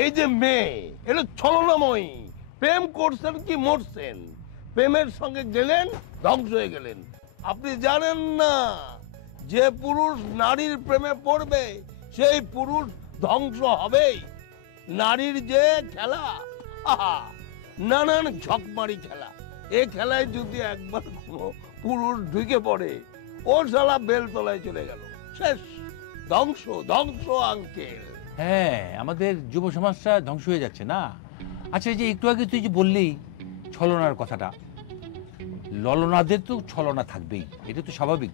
এই যে মেয়ে এটা ছলনাময়ী, প্রেম করছেন কি মরছেন, প্রেমের সঙ্গে গেলেন ধ্বংস হয়ে গেলেন। আপনি জানেন না যে পুরুষ নারীর প্রেমে পড়বে সেই পুরুষ ধ্বংস হবেই। নারীর যে খেলা, আহা, নানান ঝকমারি খেলা, এই খেলায় যদি একবার কোনো পুরুষ ঢুকে পড়ে ও শালা বেলতলায় চলে গেল, শেষ, ধ্বংস ধ্বংস আঙ্কেল। হ্যাঁ, আমাদের যুব সমাজটা ধ্বংস হয়ে যাচ্ছে না। আচ্ছা, এই যে একটু আগে তুই যে বললি ছলনার কথাটা, ললনাদের তো ছলনা থাকবেই, এটা তো স্বাভাবিক।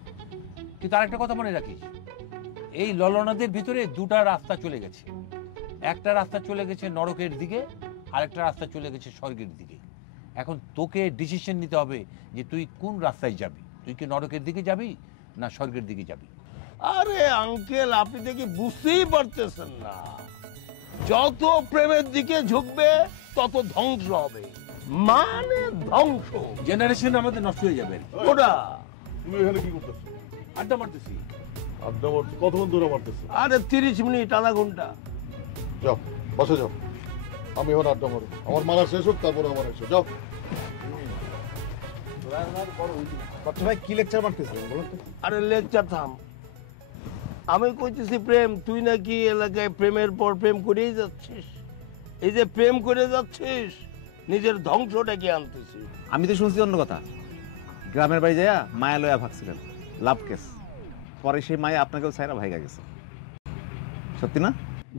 কিন্তু আরেকটা কথা মনে রাখিস, এই ললনাদের ভিতরে দুটা রাস্তা চলে গেছে। একটা রাস্তা চলে গেছে নরকের দিকে, আরেকটা রাস্তা চলে গেছে স্বর্গের দিকে। এখন তোকে ডিসিশন নিতে হবে যে তুই কোন রাস্তায় যাবি, তুই কি নরকের দিকে যাবি না স্বর্গের দিকে যাবি। আরে আঙ্কেল, আপনি দেখি বুঝতেই পারতেছেন না, যত প্রেমের দিকে ঝুঁকবে তত ধ্বংস হবে, মানে ধ্বংস। জেনারেশন আমাদের নষ্ট হয়ে যাবে। ওটা তুমি এখানে কি করতেছো? আড্ডা মারতেছি। আড্ডা মারছো? কতক্ষণ ধরে মারতেছো? আরে 30 মিনিট, আধা ঘন্টা। যাও বসে যাও, আমি এখন আড্ডা মারবো। আমার মারা শেষ হোক তারপরে আমার এসো। যাও। ভাই কি লেকচার মারতেছিলেন বলুন তো? আরে লেকচার থাম, আমি কইতেছি প্রেম, তুই নাকি এলাকায় প্রেমের পর প্রেম করেই যাচ্ছিস। এই যে প্রেম করে যাচ্ছিস, নিজের ধ্বংসটাকে আনতেছিস। আমি তো শুনছি অন্য কথা, গ্রামের বাড়ি যাইয়া মায়া লয়া ভাগছিলেন, লাভ কেস, পরে সেই মায়া আপনাকেও ছাইরা ভাইগা গেছে, সত্যি না?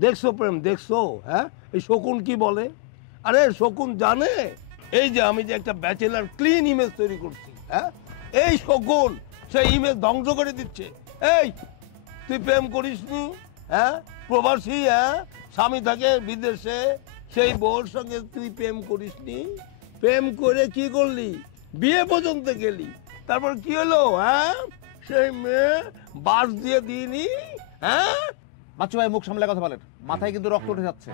দেখছো প্রেম, দেখছো? হ্যাঁ, এই শকুন কি বলে? আরে শকুন জানে এই যে আমি যে একটা ব্যাচেলার ক্লিন ইমেজ তৈরি করছি, হ্যাঁ, এই শকুন সেই ইমেজ ধ্বংস করে দিচ্ছে। এই তুই প্রেম করিসনি, হ্যাঁ, প্রবাসী, হ্যাঁ, স্বামী থাকে বিদেশে, সেই বউর সঙ্গে তুই প্রেম করিসনি, প্রেম করে কি করলি, বিয়ে পর্যন্ত গেলি, তারপর কি হলো, হ্যাঁ, সেই মেয়ে বাস দিয়ে দিইনি, হ্যাঁ। বাচ্চু ভাই মুখ সামলে কথা বলেন, মাথায় কিন্তু রক্ত উঠে যাচ্ছে।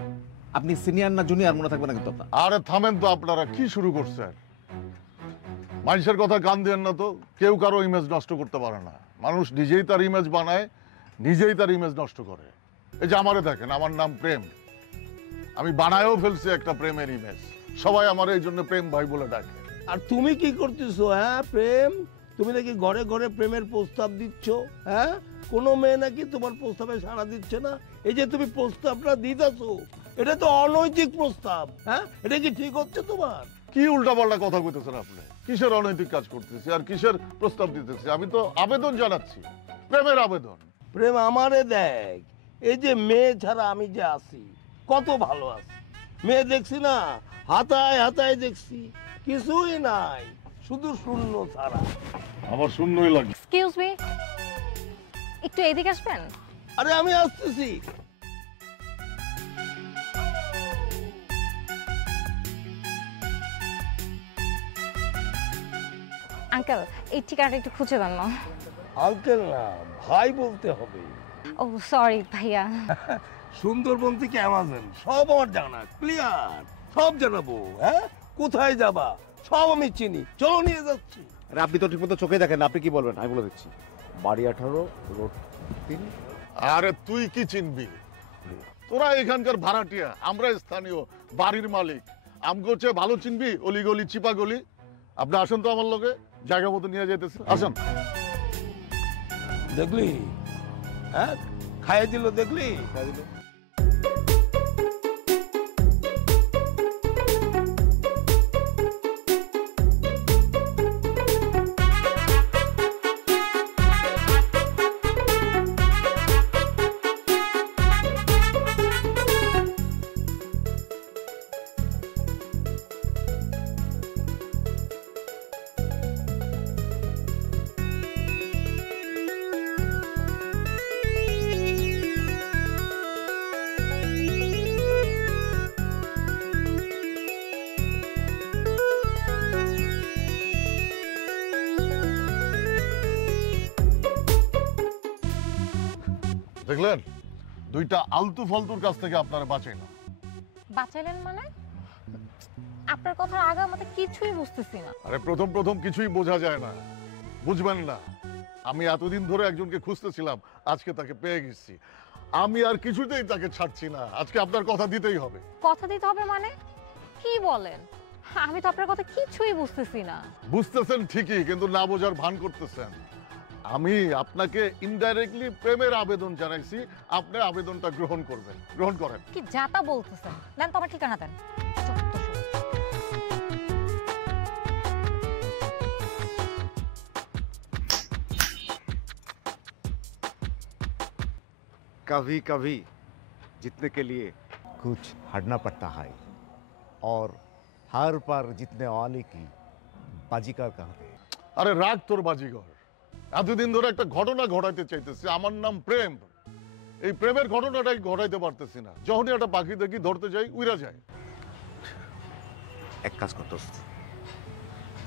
আপনি সিনিয়র না জুনিয়র মনে থাকবে না কিন্তু আপনার। আরে থামেন তো, আপনারা কি শুরু করছেন? মানুষের কথা কান দেন না তো। কেউ কারো ইমেজ নষ্ট করতে পারে না। মানুষ নিজেই তার ইমেজ বানায়, নিজেই তার ইমেজ নষ্ট করে। এই যে আমারে দেখেন, আমার নাম প্রেম, আমি বানায়ও ফেলছি একটা প্রেমের ইমেজ। সবাই আমার এই জন্য প্রেম ভাই বলে ডাকে। আর তুমি কি করতেছো, হ্যাঁ প্রেম? তুমি নাকি ঘরে ঘরে প্রেমের প্রস্তাব দিচ্ছ, হ্যাঁ? কোনো মেয়ে নাকি তোমার প্রস্তাবে সাড়া দিচ্ছে না। এই যে তুমি প্রস্তাবটা দিতেছো, এটা তো অনৈতিক প্রস্তাব, হ্যাঁ? এটা কি ঠিক হচ্ছে তোমার? কি উল্টাপাল্টা কথা কইতেছেন আপনি? কিসের অনৈতিক কাজ করতেছি আর কিসের প্রস্তাব দিতেছি? আমি তো আবেদন জানাচ্ছি, প্রেমের আবেদন। প্রেম আমারে দেখ, এই যে মেয়ে ছাড়া আমি যে আছি, কত ভালো আছি। মেয়ে দেখছি না, হাতায় হাতায় দেখছি, কিছুই নাই, শুধু শূন্য ছাড়া। আমার শূন্যই লাগে। এক্সকিউজ মি, একটু এদিকে আসবেন? আরে আমি আসতেছি। আঙ্কেল, এই ঠিকানাটা একটু খুঁজে দেন না। আঙ্কেল না, ভাই বলতে হবে। ও সরি ভাইয়া। সুন্দরবন থেকে অ্যামাজন সব আমার জানা, ক্লিয়ার, সব জানাবো। হ্যাঁ, কোথায় যাবা সব আমি চিনি, চলো নিয়ে যাচ্ছি। আরে আপনি তো ঠিকমতো চোখে দেখেন, আপনি কি বলবেন আমি বলে দিচ্ছি। বাড়ি 18, রোড 3। আরে তুই কি চিনবি? তোরা এখানকার ভাড়াটিয়া, আমরা স্থানীয় বাড়ির মালিক। আমগো চেয়ে ভালো চিনবি অলিগলি চিপা গলি। আপনি আসেন তো আমার লগে, জায়গা মতো নিয়ে যেতেছে। আসেন। দেখলি, হ্যাঁ, খাইয়ে দিল, দেখলি? দেখলেন, দুইটা আলতু ফালতুর কাছ থেকে আপনারা বাঁচাই না। বাঁচাইলেন মানে? আপনার কথা আগা আমাদের কিছুই বুঝতেছি না। আরে প্রথম প্রথম কিছুই বোঝা যায় না, বুঝবেন না। আমি এতদিন ধরে একজনকে খুঁজতেছিলাম, আজকে তাকে পেয়ে গেছি। আমি আর কিছুতেই তাকে ছাড়ছি না, আজকে আপনার কথা দিতেই হবে। কথা দিতে হবে মানে কি বলেন? আমি তো আপনার কথা কিছুই বুঝতেছি না। বুঝতেছেন ঠিকই, কিন্তু না বোঝার ভান করতেছেন। আমি আপনাকে ইনডাইরেক্টলি প্রেমের আবেদন জানাইছি, আপনি আবেদনটা গ্রহণ করবেন। গ্রহণ করেন। কি যাতা বলতেছেন? দেন তো আমার ঠিকানা দেন। कभी कभी जीतने के लिए कुछ हारना पड़ता है और हार पर जीतने वाले की बाजीगर कहते हैं। আরে রাগ তোর বাজিঘর। এতদিন ধরে একটা ঘটনা ঘটাইতে চাইতেছি, আমার নাম প্রেম। এই প্রেমের ঘটনাটাই ঘটাইতে পারতেছি না। যখনই একটা পাখি দেখি ধরতে যাই, উইরা যায়। एक काज करते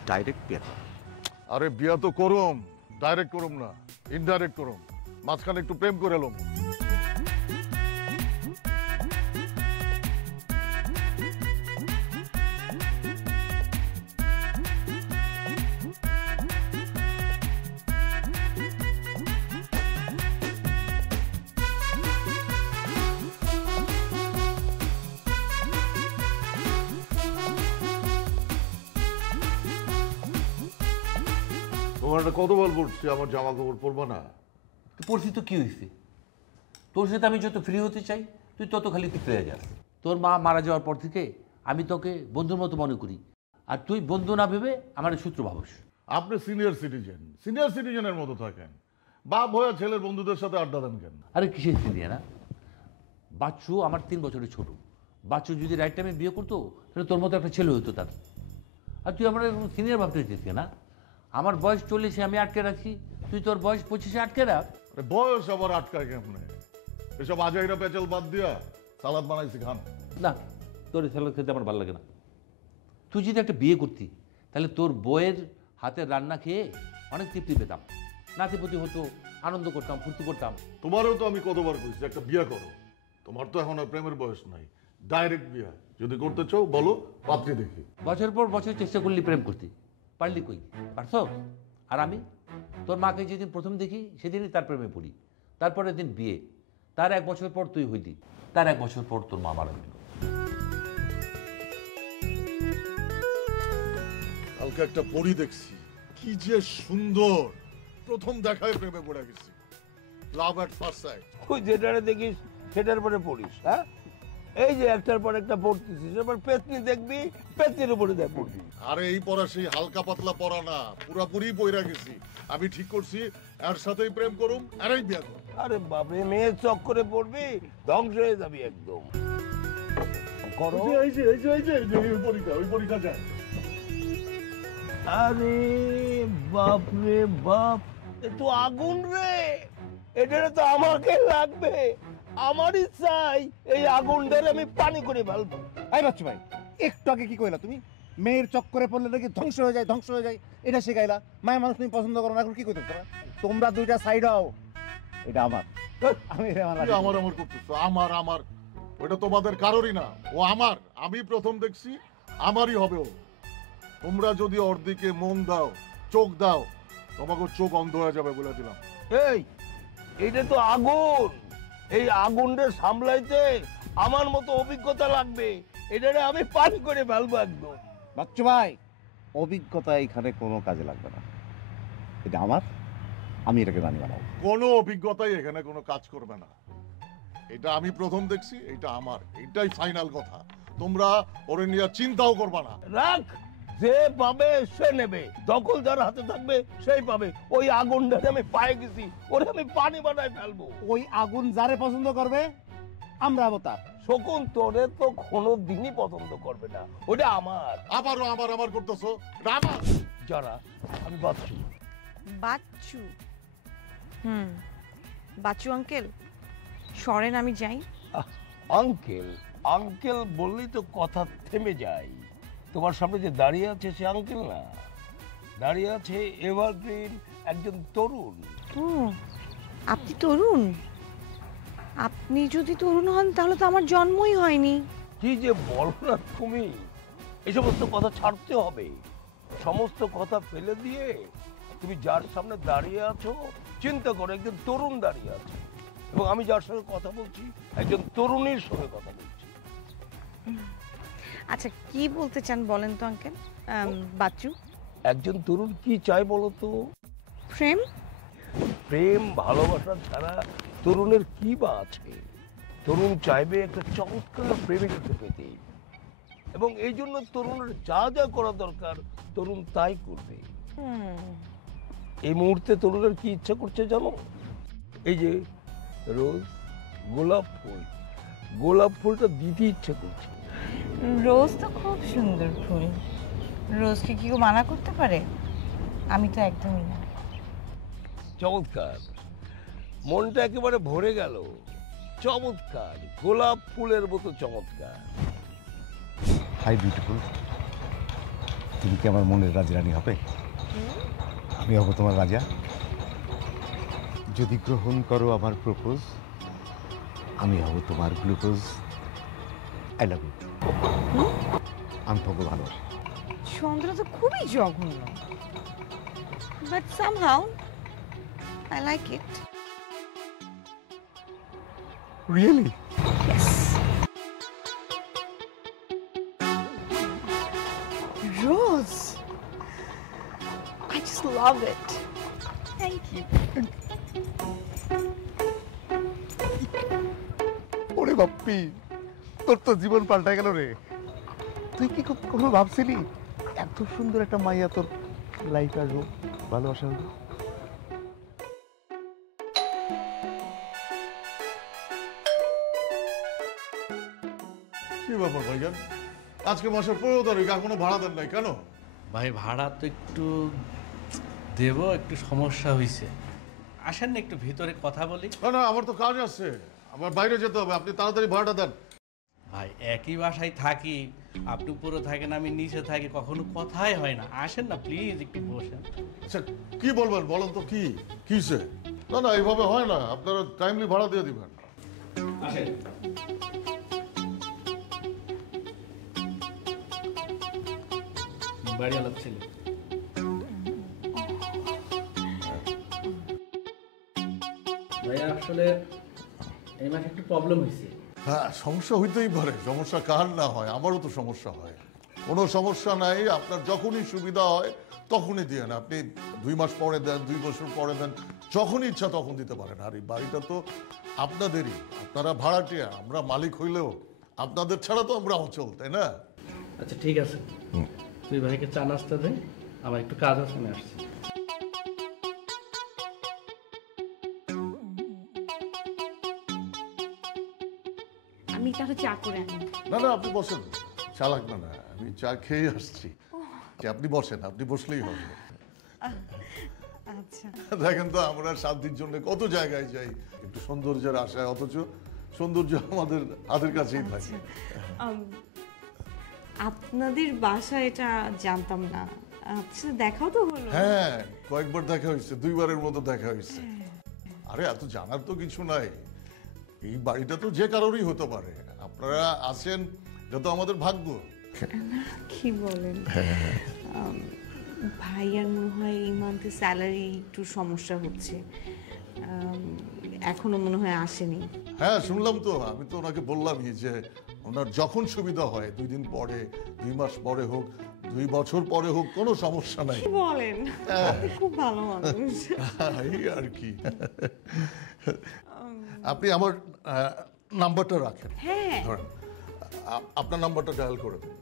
डायरेक्ट बिया कर। আরে বিয়া তো করুম, ডাইরেক্ট করুম না, ইনডাইরেক্ট করুম। মাঝখানে একটু প্রেম করে এলাম। তোমার কতবার বলছি আমার জামা কাপড় পরবো না? পড়ছি তো কি হয়েছে? তোর সাথে আমি যত ফ্রি হতে চাই তুই তত খালি পিছলে যাস। তোর মা মারা যাওয়ার পর থেকে আমি তোকে বন্ধুর মতো মনে করি, আর তুই বন্ধু না ভেবে আমার শত্রু ভাবস। আপনি সিনিয়র সিটিজেনের মতো থাকেন। বাপ হয়ে ছেলের বন্ধুদের সাথে আড্ডা দেন কেন? আরে কিসের সিনিয়র না? বাচ্চু আমার 3 বছরের ছোট। বাচ্চু যদি রাইট টাইমে বিয়ে করতো তাহলে তোর মতো একটা ছেলে হতো তার। আর তুই আমার সিনিয়র ভাবতে চাইছিস না? আমার বয়স 40-এ আমি আটকে রাখছি, তুই তোর বয়স 25-এ আটকে রাখ। বয়স আবার আটকায় কেমনে? এসব আজাইরা পেঁচাল বাদ দিয়া সালাদ বানাইছি, খান। না, তোর এই সালাদ খেতে আমার ভালো লাগে না। তুই যদি একটা বিয়ে করতি তাহলে তোর বইয়ের হাতের রান্না খেয়ে অনেক তৃপ্তি পেতাম, নাতিপতি হতো, আনন্দ করতাম, ফুর্তি করতাম। তোমারও তো আমি কতবার কইছি একটা বিয়ে করো। তোমার তো এখন আর প্রেমের বয়স নাই, ডাইরেক্ট বিয়ে যদি করতে চাও বলো, পাত্রী দেখি। বছর পর বছর চেষ্টা করলি প্রেম করতে, পারলি কই? পারছ? আর আমি তোর মাকে যেদিন প্রথম দেখি সেদিনই তার প্রেমে পড়ি, তারপরের দিন বিয়ে, তার 1 বছর পর তুই হইলি, তার 1 বছর পর তোর মা মারা গেল। কালকে একটা পরী দেখছি, কি যে সুন্দর। প্রথম দেখায় প্রেমে পড়ে গেছি। লাভ এট ফার্স্ট সাইট। তুই যেটারে দেখিস সেটার পরে পড়িস। হ্যাঁ, এই যে একটার পর একটা পড়তেছিস, এবার পেতনি দেখবি, পেতনির উপরে দেখ পড়বি। আরে এই পড়া সেই হালকা পাতলা পড়া না, পুরাপুরি পইরা গেছি। আমি ঠিক করছি এর সাথেই প্রেম করুম, এরই বিয়ে করুম। আরে বাপরে, মেয়ের চক্করে পড়বি, ধ্বংস হয়ে যাবি একদম। করো। ওই পরীক্ষা যায়। আরে বাপ রে বাপ, এ তো আগুন রে। এটা তো আমাকে লাগবে, আমারই চাই। এই আগুনটারে আমি পানি করে ফেলবো। এই বাচ্চু ভাই, একটু আগে কি কইলা তুমি? মেয়ের চক্করে পড়লে নাকি ধ্বংস হয়ে যায়, ধ্বংস হয়ে যায়, এটা শিখাইলা। মায়ের মানুষ তুমি পছন্দ করো না, এখন কি কইতে তোমরা? তোমরা দুইটা সাইড হও। এটা আমার, আমি আমার করতেছো। আমার ওটা তোমাদের কারোরই না, ও আমার। আমি প্রথম দেখছি, আমারই হবে ও। তোমরা যদি ওর দিকে মন দাও, চোখ দাও, তোমাকে চোখ অন্ধ হয়ে যাবে বলে দিলাম। এই, এটা তো আগুন। এই আগুনটা সামলাইতে আমার মতো অভিজ্ঞতা লাগবে। এটারে আমি পানি করে ফেলবো একদম। বাচ্চু ভাই, অভিজ্ঞতা এখানে কোনো কাজে লাগবে না। এটা আমার, আমি এটাকে রানী বানাবো। কোনো অভিজ্ঞতাই এখানে কোনো কাজ করবে না। এটা আমি প্রথম দেখছি, এটা আমার, এটাই ফাইনাল কথা। তোমরা ওরে নিয়ে চিন্তাও করবা না। রাখ, যে পাবে সে নেবে, দখল যার হাতে থাকবে সেই পাবে। ওই আগুনটাকে আমি পায়ে গেছি, ওরে আমি পানি বানায় ফেলবো। ওই আগুন যারে পছন্দ করবে আমরা হবো তার। শকুন, তোরে তো কোনো দিনই পছন্দ করবে না, ওটা আমার। আবারও আমার করতেছো, এটা আমার। যারা আমি বাচ্চু। বাচ্চু? বাচ্চু আঙ্কেল, সরেন, আমি যাই। আঙ্কেল আঙ্কেল বললেই তো কথা থেমে যায়। তোমার সামনে যে দাঁড়িয়ে আছে সে আঙ্কেল না, দাঁড়িয়ে আছে এভারগ্রিন একজন তরুণ। ও, আপনি তরুণ? আপনি যদি তরুণ হন তাহলে তো আমার জন্মই হয়নি। কি যে বলো না তুমি, এই সমস্ত কথা ছাড়তে হবে। সমস্ত কথা ফেলে দিয়ে তুমি যার সামনে দাঁড়িয়ে আছো চিন্তা করো, একজন তরুণ দাঁড়িয়ে আছে। এবং আমি যার সঙ্গে কথা বলছি একজন তরুণীর সঙ্গে কথা বলছি। আচ্ছা কি বলতে চান বলেন তো আঙ্কেল? বাচ্চু, একজন তরুণ কি চায় বলো তো? প্রেম? প্রেম ভালোবাসা ছাড়া তরুণের কি বা আছে? তরুণ চাইবে একটা চমৎকার প্রেমিকাকে পেতে, এবং এই জন্য তরুণের যা যা করা দরকার তরুণ তাই করবে। এই মুহূর্তে তরুণের কি ইচ্ছা করছে জানো? এই যে রোজ, গোলাপ ফুলটা দিতে ইচ্ছা করছে। রোজ তো খুব সুন্দর ফুল, রোজকে কি কেউ মানা করতে পারে? আমি তো একদমই না। চমৎকার, মনটা একেবারে ভরে গেল। চমৎকার, গোলাপ ফুলের মতো চমৎকার। হাই বিউটিফুল, তুমি কি আমার মনের রাজরানী হবে? আমি হব তোমার রাজা। যদি গ্রহণ করো আমার প্রপোজ, আমি হব তোমার গ্লুকোজ। I love you. আমি তোমাকে ভালোবাসি। চন্দ্র তো খুবই জঘন্য, but somehow I like it. Really? Rose, I just love it. Thank you. ওরে বাপ্পি, তোর তো জীবন পাল্টায় গেল রে। তুই কি কখনো ভাবছিলি এত সুন্দর একটা মাইয়া তোর লাইফ আসবো, ভালোবাসা আসবো? কি ব্যাপার ভাইজান, আজকে মাসের 15 তারিখ এখনো ভাড়া দেন নাই কেন? ভাই ভাড়া তো একটু দেব, একটু সমস্যা হয়েছে। আসেন না একটু ভিতরে কথা বলি। না না, আমার তো কাজ আছে, আমার বাইরে যেতে হবে, আপনি তাড়াতাড়ি ভাড়াটা দেন। ভাই একই বাসায় থাকি, আপনি উপরে থাকেন আমি নিচে থাকি, কখনো কথাই হয় না। আসেন না প্লিজ একটু বসেন। আচ্ছা কি বলবেন বলেন তো, কিসে? না না, এইভাবে হয় না, আপনারা টাইমলি ভাড়া দিয়ে দিবেন। আসেন। বাড়ি আলাপ ছিল। ভাইয়া আসলে এই মাসে একটু প্রবলেম হয়েছে। হ্যাঁ, সমস্যা হইতেই পারে, সমস্যা কার না হয়, আমারও তো সমস্যা হয়। কোনো সমস্যা নাই, আপনার যখনই সুবিধা হয় তখনই দিয়েন। আপনি 2 মাস পরে দেন, 2 বছর পরে দেন, যখনই ইচ্ছা তখন দিতে পারেন। আর এই বাড়িটা তো আপনাদেরই, আপনারা ভাড়াটিয়া, আমরা মালিক হইলেও আপনাদের ছাড়া তো আমরা অচল, তাই না? আচ্ছা ঠিক আছে, তুই ভাইকে চা নাস্তা দে, আমার একটু কাজ আছে, আমি আসছি। আমি তাহলে চা করে আনি। না না, আপনি বসেন, চা লাগবে না, আমি চা খেয়ে আসছি। যে আপনি বসেন, আপনি বসলেই হবে। আচ্ছা, দেখেন তো আমরা শান্তির জন্য কত জায়গায় যাই একটু সৌন্দর্যের আশায়, অথচ সৌন্দর্য আমাদের হাতের কাছেই থাকে। আপনাদের বাসা এটা জানতাম না। আচ্ছা দেখাও তো হলো। হ্যাঁ, কয়েকবার দেখা হয়েছে, 2 বারের মতো দেখা হয়েছে। আরে এত জানার তো কিছু নাই, এই বাড়িটা তো যে কারোরই হতে পারে। আপনারা আছেন, এটা তো আমাদের ভাগ্য। কি বলেন? ভাইয়ার মনে হয় এই মান্থে স্যালারি একটু সমস্যা হচ্ছে, এখনো মনে হয় আসেনি। হ্যাঁ শুনলাম তো, আমি তো ওনাকে বললামই যে ওনার যখন সুবিধা হয়, 2 দিন পরে, 2 মাস পরে হোক, 2 বছর পরে হোক, কোনো সমস্যা নাই। কি বলেন? আপনি খুব ভালো মানুষ। এই আর কি। আপনি আমার নাম্বারটা রাখেন। হ্যাঁ। ধরেন আপনার নাম্বারটা ডায়াল করে দিন।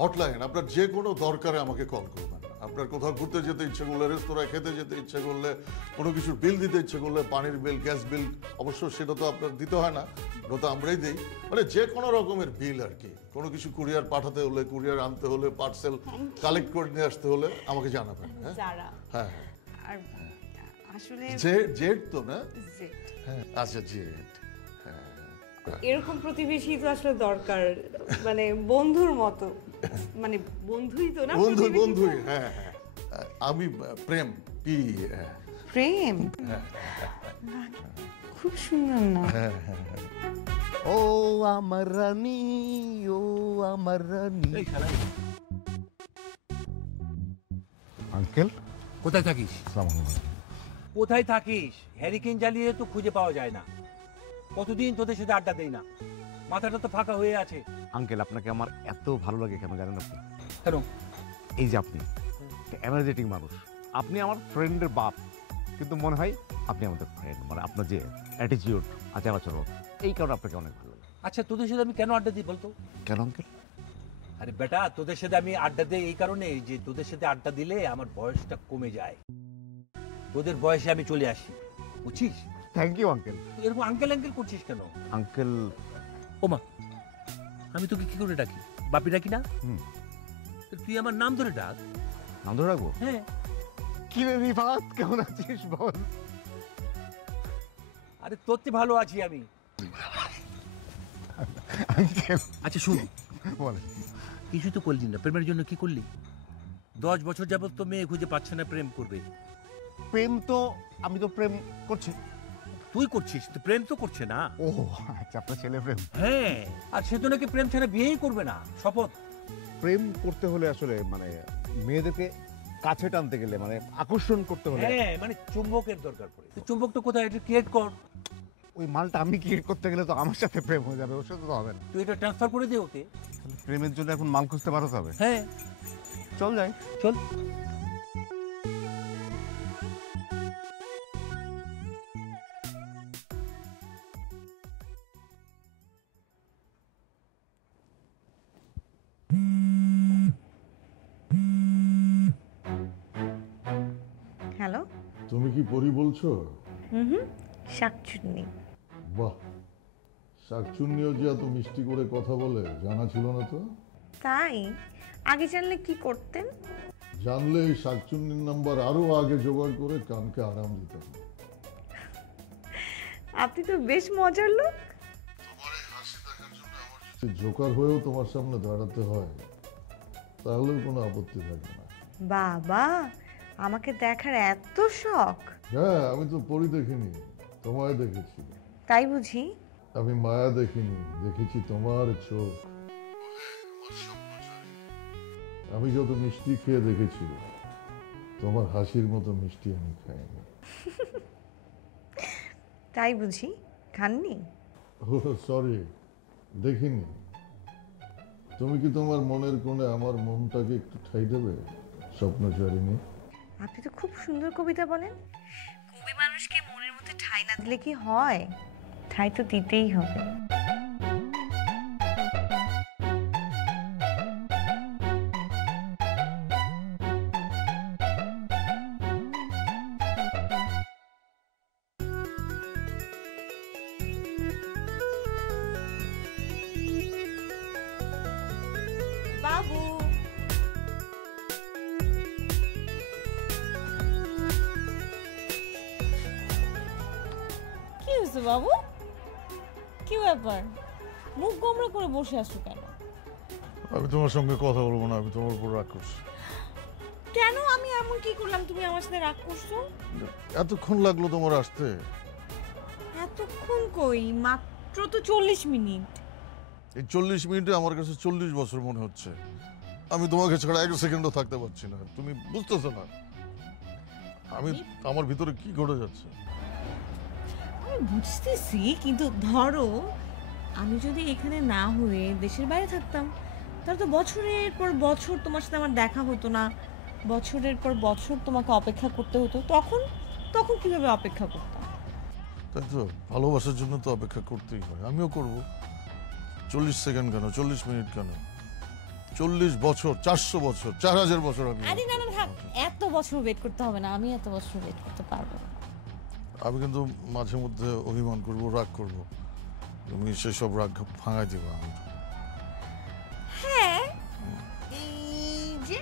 হটলাইন, আপনার যে কোনো দরকারে আমাকে কল করবেন। আপনার কোথাও ঘুরতে যেতে ইচ্ছে করলে, রেস্তোরাঁয় খেতে যেতে ইচ্ছে করলে, কোনো কিছুর বিল দিতে ইচ্ছে করলে, পানির বিল, গ্যাস বিল, অবশ্য সেটা তো আপনার দিতে হয় না, ওটা তো আমরাই দিই। মানে যে কোনো রকমের বিল আর কি, কোনো কিছু কুরিয়ার পাঠাতে হলে, কুরিয়ার আনতে হলে, পার্সেল কালেক্ট করে নিয়ে আসতে হলে আমাকে জানাবেন। হ্যাঁ যারা হ্যাঁ আর আসলে জেড তো না? জেড। হ্যাঁ আচ্ছা জেড। এরকম প্রতিবেশী তো আসলে দরকার, মানে বন্ধুর মতো, মানে বন্ধুই তো না? বন্ধুই। হ্যাঁ হ্যাঁ, আমি প্রেম পি। প্রেম, খুব সুন্দর না? ও আমার রানী, ও আমার রানী। আঙ্কেল কোথায় থাকিস? আসসালামু আলাইকুম। কোথায় থাকিস? হ্যারিকেন জ্বালিয়ে তো খুঁজে পাওয়া যায় না। কতদিন তোদের সাথে আড্ডা দেই না, মাথাটা তো ফাঁকা হয়ে আছে। আঙ্কেল আপনাকে আমার এত ভালো লাগে কেন জানেন আপনি? কেন? এই যে আপনি এনার্জেটিক মানুষ, আপনি আমার ফ্রেন্ডের বাপ, কিন্তু মনে হয় আপনি আমাদের ফ্রেন্ড। মানে আপনার যে অ্যাটিটিউড, আচার আচরণ, এই কারণে আপনাকে অনেক ভালো লাগে। আচ্ছা তোদের সাথে আমি কেন আড্ডা দিই বলতো? কেন আঙ্কেল? আরে বেটা, তোদের সাথে আমি আড্ডা দিই এই কারণে যে তোদের সাথে আড্ডা দিলে আমার বয়সটা কমে যায়, তোদের বয়সে আমি চলে আসি, বুঝছিস? Thank you uncle. তুই এরকম আঙ্কেল আঙ্কেল করছিস কেন? আঙ্কেল ওমা, আমি তোকে কি করে ডাকি? বাপি ডাকি না? হুম। তো তুই আমার নাম ধরে ডাক। নাম ধরে রাখবো? হ্যাঁ। কি রে রিফাত, কেমন আছিস বল? আরে তোর চেয়ে ভালো আছি আমি। আঙ্কেল আচ্ছা শুন, বলে কিছু তো করলি না, প্রেমের জন্য কি করলি? 10 বছর যাবত তো মেয়ে খুঁজে পাচ্ছে না প্রেম করবে। প্রেম তো আমি তো প্রেম করছি। তুই করছিস তো, প্রেম তো করছে না। ও আচ্ছা, আপনার ছেলে প্রেম? হ্যাঁ, আর সে তো নাকি প্রেম ছাড়া বিয়েই করবে না, শপথ। প্রেম করতে হলে আসলে মানে মেয়েদেরকে কাছে টানতে গেলে, মানে আকর্ষণ করতে হলে হ্যাঁ, মানে চুম্বকের দরকার পড়ে। তুই চুম্বকটা কোথায়, এটা ক্রিয়েট কর। ওই মালটা আমি ক্রিয়েট করতে গেলে তো আমার সাথে প্রেম হয়ে যাবে, ওর সাথে তো হবে না। তুই এটা ট্রান্সফার করে দে ওকে। প্রেমের জন্য এখন মাল খুঁজতে পাঠাতে হবে। হ্যাঁ চল যাই। চল। হ্যালো। তুমি কি পরি বলছো? হুম, শাকচুন্নি। বাহ, শাকচুন্নিও যে এত মিষ্টি করে কথা বলে জানা ছিল না তো। তাই? আগে জানলে কি করতেন? জানলে এই শাকচুন্নির নাম্বার আরো আগে জোগাড় করে কানকে আরাম দিতাম। আপনি তো বেশ মজার লোক। জোকার হয়েও তোমার সামনে দাঁড়াতে হয়, তাহলেও কোনো আপত্তি থাকে না। বাবা, আমাকে দেখার এত শখ? হ্যাঁ, আমি তো পরি দেখিনি, তোমায় দেখেছি। তাই বুঝি? আমি মায়া দেখিনি, দেখেছি তোমার চোখ। আমি যত মিষ্টি খেয়ে দেখেছি, তোমার হাসির মতো মিষ্টি আমি খাইনি। তাই বুঝি? খাননি? ও সরি, দেখিনি। তুমি কি তোমার মনের কোণে আমার মনটাকে একটু ঠাই দেবে স্বপ্নচারিণী? আপনি তো খুব সুন্দর কবিতা বলেন। কবি মানুষকে মনের মধ্যে ঠাঁই না দিলে কি হয়? ঠাঁই তো দিতেই হবে। বাবু, কি হয়েছে বাবু? কি ব্যাপার, মুখ গোমড়া করে বসে আছো কেন? আমি তোমার সঙ্গে কথা বলবো না, আমি তোমার উপর রাগ করছি। কেন? আমি এমন কি করলাম তুমি আমার সাথে রাগ করছো? এতক্ষণ লাগলো তোমার আসতে? এতক্ষণ কই, মাত্র তো 40 মিনিট। এই 40 মিনিটে আমার কাছে 40 বছর মনে হচ্ছে। আমি তোমাকে ছাড়া এক সেকেন্ডও থাকতে পারছি না, তুমি বুঝতেছো না আমি আমার ভিতরে কি ঘটে যাচ্ছে? আমি বুঝতেছি, কিন্তু ধরো আমি যদি এখানে না হয়ে দেশের বাইরে থাকতাম, তাহলে তো বছরের পর বছর তোমার সাথে আমার দেখা হতো না, বছরের পর বছর তোমাকে অপেক্ষা করতে হতো। তখন তখন কিভাবে অপেক্ষা করতাম? তাই তো, ভালোবাসার জন্য তো অপেক্ষা করতেই হয়, আমিও করব। 40 সেকেন্ড কেন, 40 মিনিট কেন, 40 বছর, 400 বছর, 4000 বছর আমি। আরে না না, থাক, এত বছর ওয়েট করতে হবে না, আমি এত বছর ওয়েট করতে পারবো না। আমি কিন্তু মাঝে মধ্যে অভিমান করব, রাগ করব, তুমি সেসব রাগ ভাঙাই দিবা। হ্যাঁ, এই যে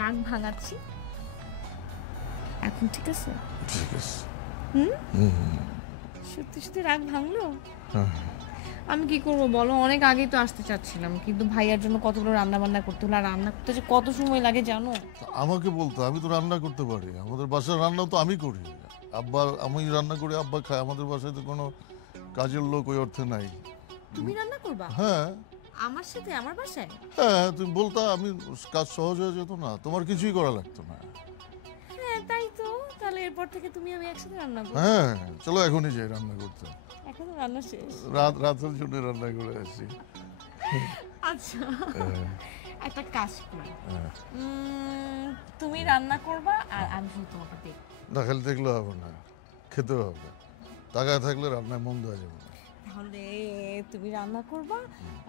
রাগ ভাঙাচ্ছি এখন, ঠিক আছে? ঠিক আছে। সত্যি সত্যি রাগ ভাঙলো? হ্যাঁ। আমি কি করব বলো, অনেক আগেই তো আসতে চাচ্ছিলাম, কিন্তু ভাইয়ার জন্য কতগুলো রান্না বান্না করতে হলো, আর রান্না করতে যে কত সময় লাগে জানো? আমাকে বলতো, আমি তো রান্না করতে পারি, আমাদের বাসার রান্না তো আমি করি। আব্বা, আমি রান্না করি, আব্বা খায়। আমাদের বাসায় তো কোনো কাজের লোক ওই অর্থে নাই। তুমি রান্না করবা? হ্যাঁ আমার সাথে, আমার বাসায়? হ্যাঁ, তুমি বলতা, আমি কাজ সহজ হয়ে যেত না, তোমার কিছুই করা লাগতো না। হ্যাঁ তাই তো, তাহলে এরপর থেকে তুমি আমি একসাথে রান্না করবো। হ্যাঁ চলো এখনই যাই রান্না করতে। এখন তো রান্না শেষ। রাতের জন্য রান্না করে আসছি। আচ্ছা একটা কাজ করি, তুমি রান্না করবা আর আমি শুধু তোমাকে দেখব। না খালি দেখলে হবে না, খেতে হবে। টাকায় থাকলে রান্নায় মন্দ হয়ে যাবে না। তাহলে তুমি রান্না করবা,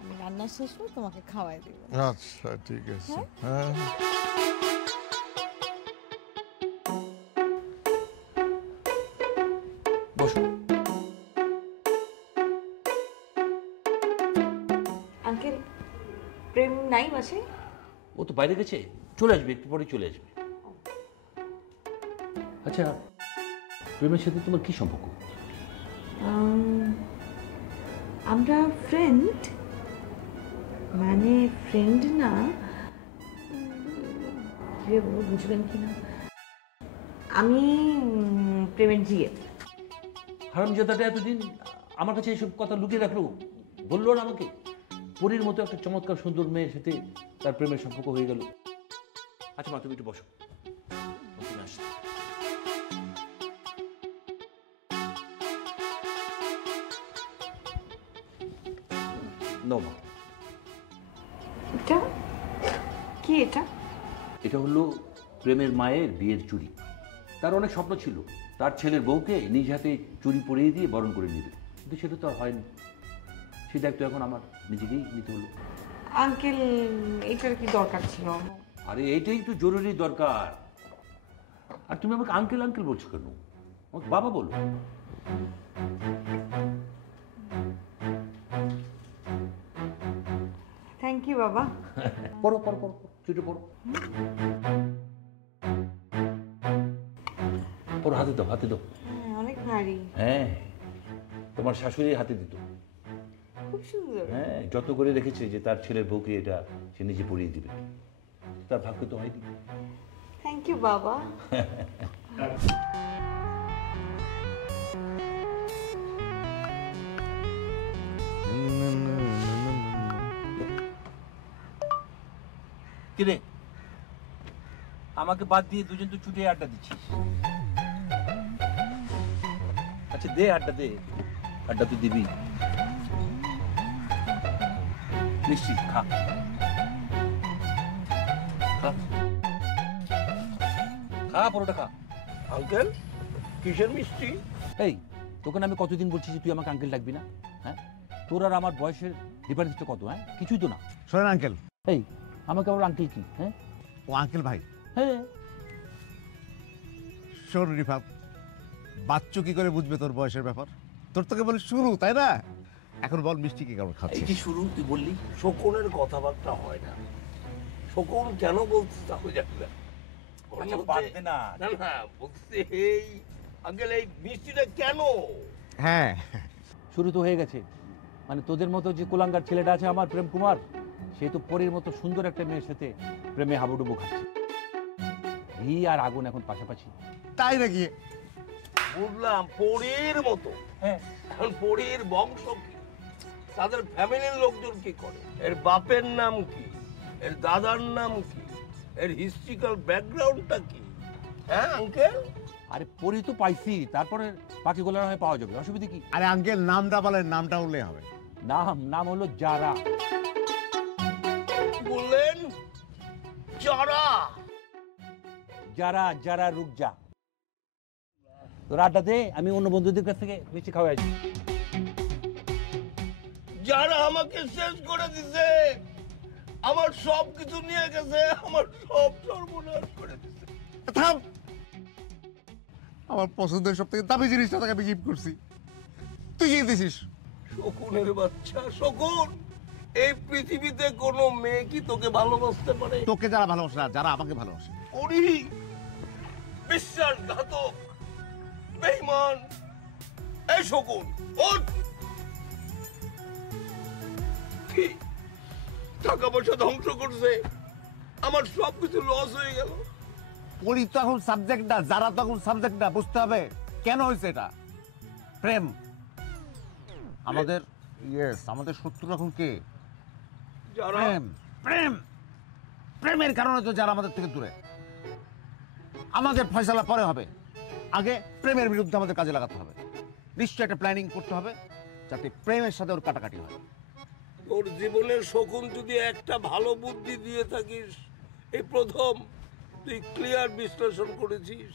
আমি রান্না শেষ করে তোমাকে খাওয়াই দেব। আচ্ছা ঠিক আছে। হ্যাঁ বসো। আঙ্কেল প্রেম নাই বাসে? ও তো বাইরে গেছে, চলে আসবে, একটু পরে চলে আসবে। আচ্ছা প্রেমের সাথে তোমার কি সম্পর্ক? আমরা ফ্রেন্ড, মানে ফ্রেন্ড না, বুঝবেন কিনা, আমি প্রেমের জিয়ে। হারামজাদাটা এতদিন আমার কাছে এইসব কথা লুকিয়ে রাখলো, বললো না আমাকে? পরীর মতো একটা চমৎকার সুন্দর মেয়ের সাথে তার প্রেমের সম্পর্ক হয়ে গেল। আচ্ছা মা তুমি একটু বসো। মা এটা কি? এটা হলো প্রেমের মায়ের বিয়ের চুড়ি। তার অনেক স্বপ্ন ছিল তার ছেলের বউকে নিজ হাতে চুড়ি পরিয়ে দিয়ে বরণ করে নেবে, কিন্তু সেটা তো আর হয়নি। সে দায়িত্ব এখন আমার নিজেকেই নিতে হলো। আঙ্কেল এটার কি দরকার ছিল? আরে এইটাই তো জরুরি দরকার। আর তুমি আমাকে আঙ্কেল আঙ্কেল বলছো কেন? আমাকে বাবা বলো। থ্যাংক ইউ বাবা। পড়ো পড়ো পড়ো, চুটি পড়ো পড়ো, হাতে দাও হাতে দাও। অনেক ভারী। হ্যাঁ তোমার শাশুড়ি হাতে দিত। খুব সুন্দর। হ্যাঁ যত করে রেখেছে যে তার ছেলের বউকে এটা সে নিজে পরিয়ে দিবে, তার ভাগ্য তো হয়নি। থ্যাংক ইউ বাবা। কিরে আমাকে বাদ দিয়ে দুজন তো ছুটে আড্ডা দিচ্ছিস। আচ্ছা দে আড্ডা, দে আড্ডা তো দিবি। মিষ্টি খা খা খা, পরোটা খা। আঙ্কেল কিসের মিষ্টি? এই তোকে না আমি কতদিন বলছি যে তুই আমাকে আঙ্কেল ডাকবি না? হ্যাঁ তোর আর আমার বয়সের ডিফারেন্সটা কত? হ্যাঁ কিছুই তো না। শোনেন আঙ্কেল, এই আমাকে আবার আঙ্কেল কি? হ্যাঁ ও আঙ্কেল ভাই। হ্যাঁ শোন রিফাত, বাচ্চু কি করে বুঝবে তোর বয়সের ব্যাপার? তোর তোকে বলে শুরু, তাই না? এখন বল মিষ্টি কি কেমন এই খাচ্ছিস? কি শুরু তুই বললি? শকুনের কথাবার্তা হয় না। শকুন কেন বলছিস তাহলে জানি না। পারবে না। না না বলছে এই আঙ্কেল এই মিষ্টিটা কেন? হ্যাঁ শুরু তো হয়ে গেছে। মানে তোদের মতো যে কুলাঙ্গার ছেলেটা আছে আমার প্রেম কুমার, সে তো পরীর মতো সুন্দর একটা মেয়ের সাথে প্রেমে হাবুডুবু খাচ্ছে। ঘি আর আগুন এখন পাশাপাশি। তাই নাকি? বুঝলাম পরীর মতো। হ্যাঁ এখন পরীর বংশ কি, তাদের ফ্যামিলির লোকজন কি করে, এর বাপের নাম কি, এর দাদার নাম কি, এর হিস্ট্রিক্যাল ব্যাকগ্রাউন্ডটা কি? হ্যাঁ আঙ্কেল আরে পরী তো পাইছি, তারপরে বাকিগুলো হয়ে পাওয়া যাবে, অসুবিধা কি? আরে আঙ্কেল নামটা বলেন, নামটা বললে হবে। নাম হলো যারা। বললেন যারা? যারা যারা রুক যা। তোর আড্ডা দে, আমি অন্য বন্ধুদের কাছ থেকে মিষ্টি খাওয়াই আছি। যারা আমাকে শেষ করে দিছে, আমার সব কিছু নিয়ে গেছে, আমার সব সর্বনাশ করে দিছে। থাম, আমার পছন্দের সব থেকে দামি জিনিসটা তোকে আমি গিফট করছি, তুই কি দিছিস? শকুনের বাচ্চা শকুন, এই পৃথিবীতে কোনো মেয়ে কি তোকে ভালোবাসতে পারে? তোকে যারা ভালোবাসে না, যারা আমাকে ভালোবাসে। ওরে বিশ্বাসঘাতক, বেঈমান, এই শকুন ওঠ। কি টাকা পয়সা ধ্বংস করছে, আমার সবকিছু লস হয়ে গেল। পরি তো এখন সাবজেক্ট না, যারা তো এখন সাবজেক্ট না, বুঝতে হবে কেন হয়েছে এটা। প্রেম আমাদের, ইয়েস, আমাদের শত্রু এখন কে? যারা প্রেম। প্রেম প্রেমের কারণে তো যারা আমাদের থেকে দূরে। আমাদের ফয়সালা পরে হবে, আগে প্রেমের বিরুদ্ধে আমাদের কাজে লাগাতে হবে। নিশ্চয়ই একটা প্ল্যানিং করতে হবে যাতে প্রেমের সাথে ওর কাটাকাটি হয়। তোর জীবনের শকুন যদি একটা ভালো বুদ্ধি দিয়ে থাকিস, এই প্রথম তুই ক্লিয়ার বিশ্লেষণ করেছিস।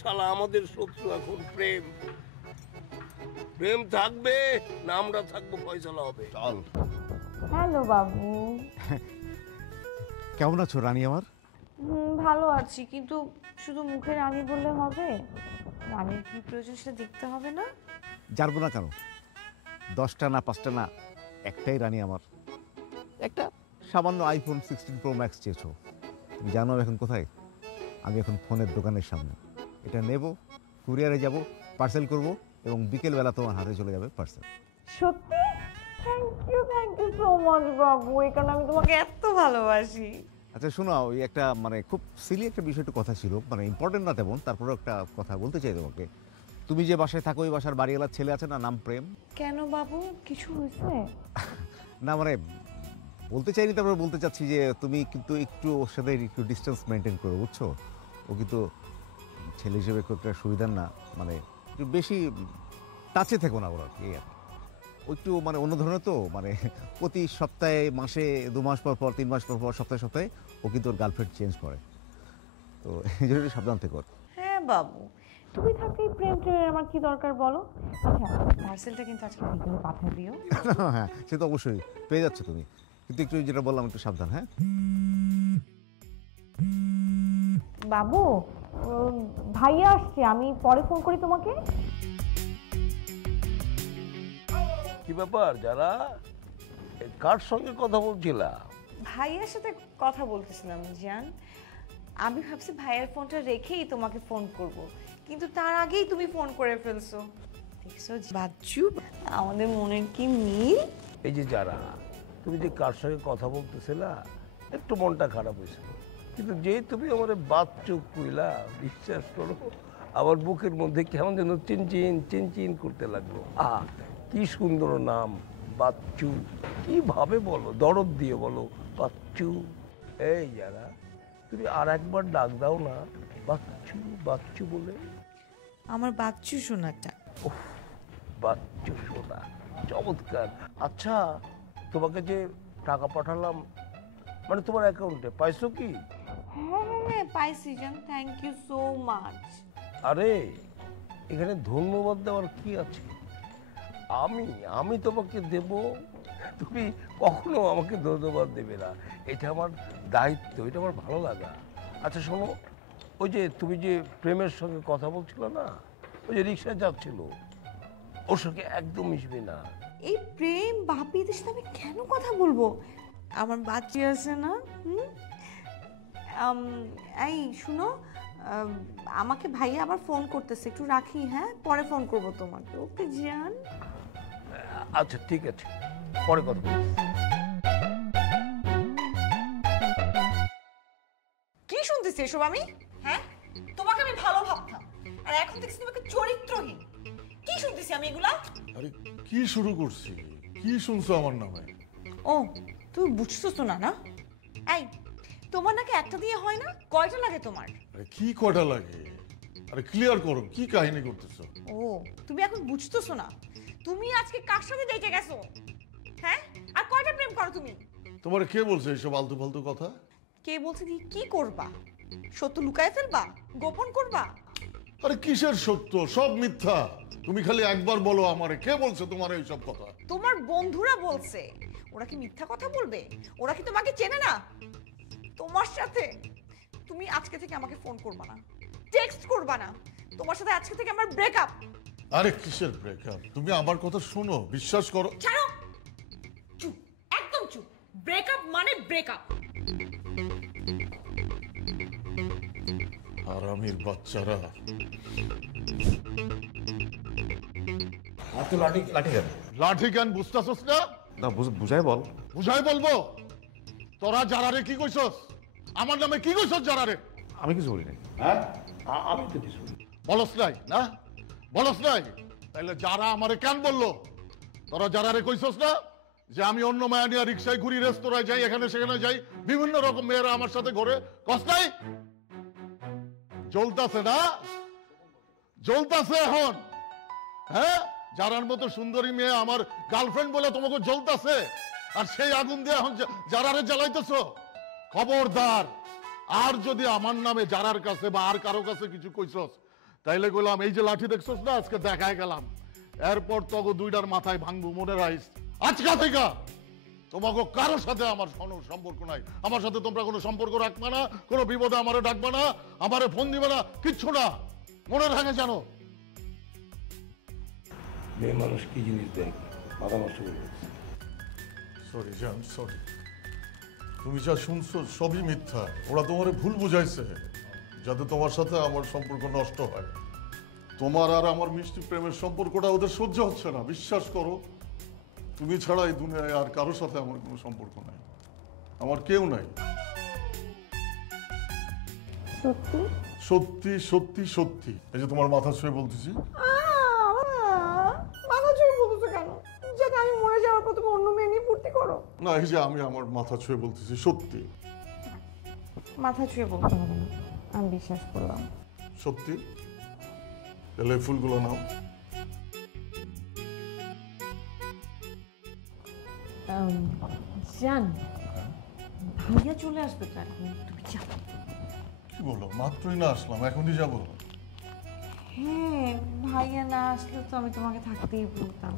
শালা আমাদের শত্রু এখন প্রেম। প্রেম থাকবে না আমরা থাকবো, ফয়সালা হবে। চল। হ্যালো বাবু। কেমন আছো রানী আমার? ভালো আছি, কিন্তু শুধু মুখে রানী বললে হবে? রানীর কি প্রয়োজন সেটা দেখতে হবে না? জানবো না কেন? 10টা না 5টা না, একটাই রানী আমার। একটা সামান্য আইফোন 16 প্রো ম্যাক্স চেয়েছো। তুমি জানো এখন কোথায়? আমি এখন ফোনের দোকানের সামনে। এটা নেব, কুরিয়ারে যাব, পার্সেল করব এবং বিকেলবেলা তোমার হাতে চলে যাবে পার্সেল। সত্যি? থ্যাংক ইউ সো মাচ বাবু, এই কারণে আমি তোমাকে এত ভালোবাসি। আচ্ছা শোনো, ওই একটা মানে খুব সিলি একটা বিষয়, একটু কথা ছিল, মানে ইম্পর্টেন্ট না তেমন, তারপরেও একটা কথা বলতে চাই তোমাকে। তুমি যে বাসায় থাকো, ওই বাসার বাড়িওয়ালার ছেলে আছে না, নাম প্রেম? কেন বাবু, কিছু হয়েছে? না মানে বলতে চাইনি, তারপরে বলতে চাচ্ছি যে তুমি কিন্তু একটু ওর সাথে একটু ডিস্টেন্স মেনটেন করো, বুঝছো? ও কিন্তু ছেলে হিসেবে খুব একটা সুবিধার না, মানে একটু বেশি টাচে থেকো না ওরা, এই আর কি। ও একটু মানে অন্য ধরনের তো, মানে প্রতি সপ্তাহে, মাসে, 2 মাস পর পর, 3 মাস পর পর, সপ্তাহে সপ্তাহে ও কিন্তু ওর গার্লফ্রেন্ড চেঞ্জ করে। তো এই জন্য একটু সাবধান থেকো। হ্যাঁ বাবু, তুমি থাকতেই প্রেম ট্রেমের আমার কি দরকার বলো? আচ্ছা, পার্সেলটা কিন্তু আজকে বিকেলে পাঠিয়ে দিও। হ্যাঁ সে তো অবশ্যই পেয়ে যাচ্ছে তুমি, কিন্তু একটু যেটা বললাম একটু সাবধান। হ্যাঁ বাবু, ভাইয়া আসছে, আমি পরে ফোন করি তোমাকে। কি ব্যাপার, যারা কার সঙ্গে কথা বলছিলা? ভাইয়ার সাথে কথা বলতেছিলাম জান। আমি ভাবছি ভাইয়ের ফোনটা রেখেই তোমাকে ফোন করব, কিন্তু তার আগেই তুমি ফোন করে ফেলছো। দেখছো বাচ্চু, আমাদের মনের কি মিল। এই যে যারা, তুমি যে কার সঙ্গে কথা বলতেছিলা, একটু মনটা খারাপ হয়েছিল, কিন্তু যে তুমি আমার বাচ্চু কইলা, বিশ্বাস করো আমার বুকের মধ্যে কেমন যেন চিনচিন চিনচিন করতে লাগলো। কি সুন্দর নাম, বাচ্চু। কিভাবে বলো, দরদ দিয়ে বলো বাচ্চু। এই যারা, তুমি আর একবার ডাক দাও না, বাচ্চু বাচ্চু বলে। আমার বাচ্চু সোনাটা। বাচ্চু সোনা, চমৎকার। আচ্ছা, তোমাকে যে টাকা পাঠালাম, মানে তোমার অ্যাকাউন্টে পাইছো কি? হ্যাঁ পাইছি জান, থ্যাংক ইউ সো মাচ। আরে এখানে ধন্যবাদ দেওয়ার কি আছে? আমি তোমাকে দেব, তুমি কখনো আমাকে ধন্যবাদ দেবে না। এটা আমার দায়িত্ব, এটা আমার ভালো লাগা। আচ্ছা শোনো, ওই যে তুমি যে প্রেমের সঙ্গে কথা বলছিল না, ওই যে রিক্সায় যাচ্ছিল, ওর সঙ্গে একদম মিশবে না। এই প্রেম বাপিদের সাথে আমি কেন কথা বলবো? আমার বাচ্চা আছে না। এই শুনো, আমাকে ভাইয়া আবার ফোন করতেছে, একটু রাখি। হ্যাঁ, পরে ফোন করব তোমাকে। ওকে জান। আচ্ছা ঠিক আছে, পরে কথা বলছি। কি শুনতেছি এসব আমি? হ্যাঁ, তোমাকে আমি ভালো ভাবতাম, আর এখন দেখছি তোমাকে চরিত্রহীন। কি শুনতেছি আমি এগুলা? আরে কি শুরু করছি? কি শুনছো আমার নামে? ও, তুমি বুঝতেছো না না? এই, তোমার নাকি একটা দিয়ে হয় না, কয়টা লাগে তোমার? আরে কি কটা লাগে? আরে ক্লিয়ার করো, কি কাহিনী করতেছো? ও, তুমি এখন বুঝতেছো না? তুমি আজকে কার সঙ্গে দেখে গেছো? হ্যাঁ, আর কয়টা প্রেম করো তুমি? তোমার কে বলছে এইসব আলতু ফালতু কথা? কে বলছে দিয়ে কি করবা? সত্য লুকায় ফেলবা, গোপন করবা? আরে কিসের সত্য? সব মিথ্যা। তুমি খালি একবার বলো আমারে, কে বলছে তোমার এইসব কথা? তোমার বন্ধুরা বলছে। ওরা কি মিথ্যা কথা বলবে? ওরা কি তোমাকে চেনে না? তোমার সাথে তুমি আজকে থেকে আমাকে ফোন করবা না, টেক্সট করবা না। তোমার সাথে আজকে থেকে আমার ব্রেকআপ। আরে কিসের ব্রেকআপ? তুমি আমার কথা শোনো, বিশ্বাস করো। ছাড়ো, চুপ, একদম চুপ। ব্রেকআপ মানে ব্রেকআপ। হারামির বাচ্চারা। আর তো লাঠি লাঠি কেন? লাঠি কেন বুঝতেছস না? না বুঝাই বল। বুঝাই বলবো? তোরা যারারে কি কইছস? আমার নামে কি কইছস যারারে? আমি কিছু বলি নাই। হ্যাঁ, আমি তো কিছু বলস নাই না, বলস নাই। তাইলে যারা আমারে কেন বললো? তোরা যারারে কইছস না যে আমি অন্য মায়া নিয়ে রিক্সায় ঘুরি, রেস্তোরাঁয় যাই, এখানে সেখানে যাই, বিভিন্ন রকম মেয়েরা আমার সাথে ঘোরে, কস নাই? জ্বলতাছে না? জ্বলতাছে এখন, হ্যাঁ? যারার মতো সুন্দরী মেয়ে আমার গার্লফ্রেন্ড বলে তোমাকে জ্বলতাছে, আর সেই আগুন দিয়ে এখন যারারে জ্বালাইতেছো। খবরদার, আর যদি আমার নামে যারার কাছে বা আর কারো কাছে কিছু কইছস, তাইলে কইলাম এই যে লাঠি দেখছস না, আজকে দেখায় গেলাম, এরপর তোকে দুইটার মাথায় ভাঙবো, মনে রাখিস। আজকা থেকে তোমাকে কারোর সাথে আমার কোনো সম্পর্ক নাই। আমার সাথে তোমরা কোনো সম্পর্ক রাখবে না, কোনো বিপদে আমারে ডাকবে না, আমারে ফোন দিবে না, কিচ্ছু না, মনে রাখে জানো। মেয়ে মানুষ কি জিনিস দেখ, মাথা নষ্ট করে দিচ্ছে। সরি জান, সরি। তুমি যা শুনছো সবই মিথ্যা। ওরা তোমারে ভুল বুঝাইছে যাতে তোমার সাথে আমার সম্পর্ক নষ্ট হয়। তোমার আর আমার মিষ্টি প্রেমের সম্পর্কটা ওদের সহ্য হচ্ছে না। বিশ্বাস করো, তুমি ছাড়া এই দুনিয়ায় আর কারোর সাথে আমার কোনো সম্পর্ক নাই, আমার কেউ নাই। সত্যি সত্যি সত্যি সত্যি। এই যে তোমার মাথা ছুঁয়ে বলতেছি। মাথা ছুঁয়ে বলছো কেন? যাতে আমি মরে যাওয়ার পর তুমি অন্য মেয়ে নিয়ে ফুর্তি করো? না, এই যে আমি আমার মাথা ছুঁয়ে বলতেছি সত্যি। মাথা ছুঁয়ে বলতে হবে না, আমি বিশ্বাস করলাম। সত্যি? তাহলে এই ফুলগুলো নাও। জান, ভাইয়া চলে আসবে তো এখন, তুমি যাও। কি বলো, মাত্রই না আসলাম, এখনই যাবো? হ্যাঁ, ভাইয়া না আসলে তো আমি তোমাকে থাকতেই বলতাম।